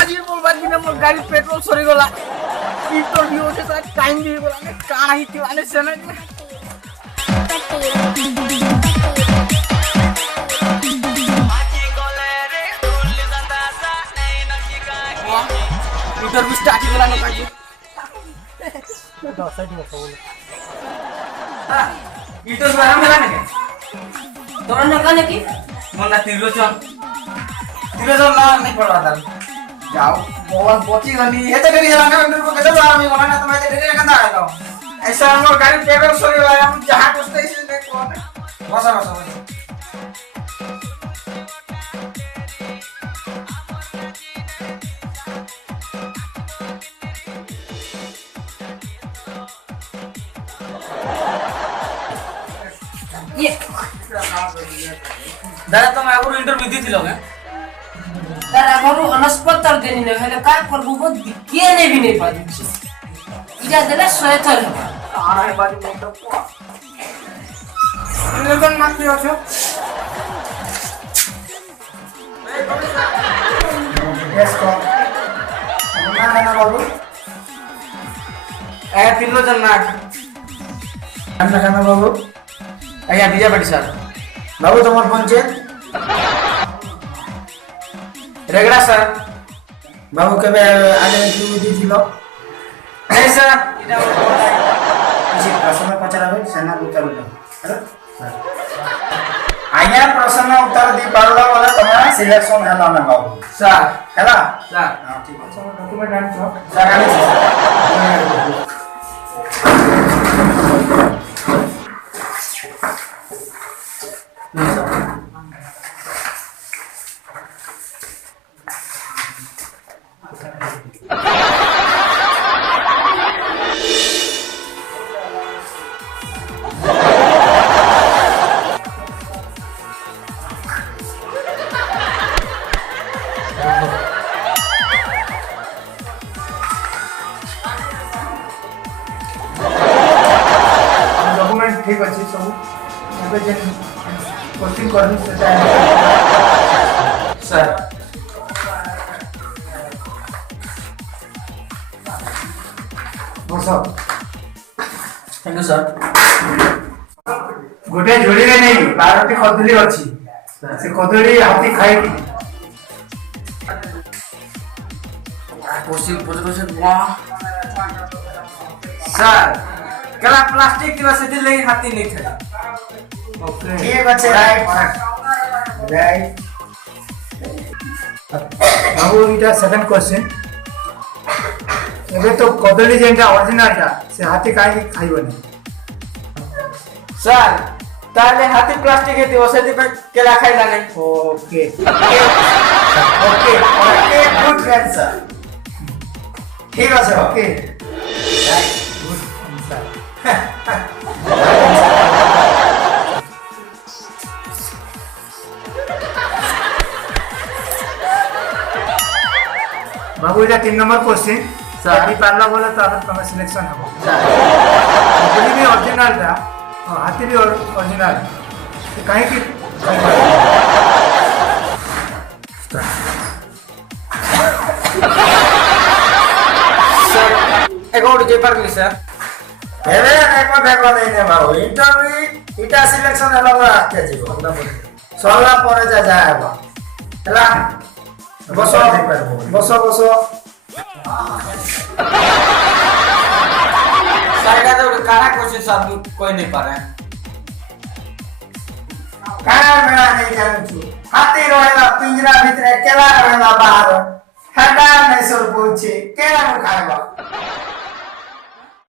आज ये बोलबा कि मोर गाड़ी पेट्रोल सरी गला इंटरव्यू होते तो टाइम भी गला ने काना ही तिवाने से ना इंटरव्यू स्टार्ट गला न काजी तो साइड में बोल हां इंटरव्यू आराम गला ने तोरा न काने की मन ना तिरो ला नहीं पड़वा था जाओ बहुत पहुंची गनी हे तो डेरी हला ना को कदम आ मी बोला ना तुम्हें डेरी कंदा आ जाओ ऐसा हमर गाड़ी पेट्रोल सरी गला हम जहां कुछते इसे ने को बसा ये दादा तुम आगु इंटरव्यू दी थिलो के तारा घरु अनस्पतर देनी न हेले काय करबो गो दिके ने भी नहीं पादी इजा देले सयथर आना है बाजी मोटा को लेकिन मत लियो छो यस को ना ना बाबू ए तिलो जन्नाट अन्ना खाना बाबू आया बीजा बड़ी सर बाबू तुम्हार पंचायत रेगड़ा सर बाबू केबे आले इंटरव्यू दिथिलो नहीं सर इटा किसी प्रश्न पचराबे सेना उत्तर दो हेलो आया प्रश्न उत्तर दी पारला वाला तुम्हारा सिलेक्शन हैला ना बाबू सर हैला सर हां ठीक है सर डॉक्यूमेंट आन छो सर आने डॉक्यूमेंट ठीक अछि सब एबे जे कोचिंग करनी सेटा सर बसो थैंक यू सर गोटे जोड़ी रे नहीं 12टी कदली अछि से कदली हाथी खाए की कोचिंग पजरो से वाह सर कला प्लास्टिक की वजह से ले हाथी नहीं थे ओके ठीक है राइट बाबू इटा सेकंड क्वेश्चन एबे तो कदली जेंटा ओरिजिनल ता से हाथी काहे के खाइबनी सर ताले हाथी प्लास्टिक के दिवसे दि पे केला खाइला नहीं okay okay okay good answer ठीक है sir okay right good answer बाबू इटा 3 नंबर क्वेश्चन सर ये पारला बोले तो आप तुम्हें सिलेक्शन हो सर कदली भी ओरिजिनल था हाथी भी ओरिजिनल तो काहे की सर एक और जे पर मिली सर एबे एक में फेंको नहीं ने बाबू इंटरव्यू इटा सिलेक्शन हला बा आके जीवो सरला परे जा जाएबा हला बसो बसो बसो साइडा तो काना क्वेश्चन सब कोई नहीं पा रहा है काना मेरा नहीं जानू छु हाथी रहेला पिंजरा भीतर केला रहेला बाहर हटा नहीं सर पूछे केला खाएबा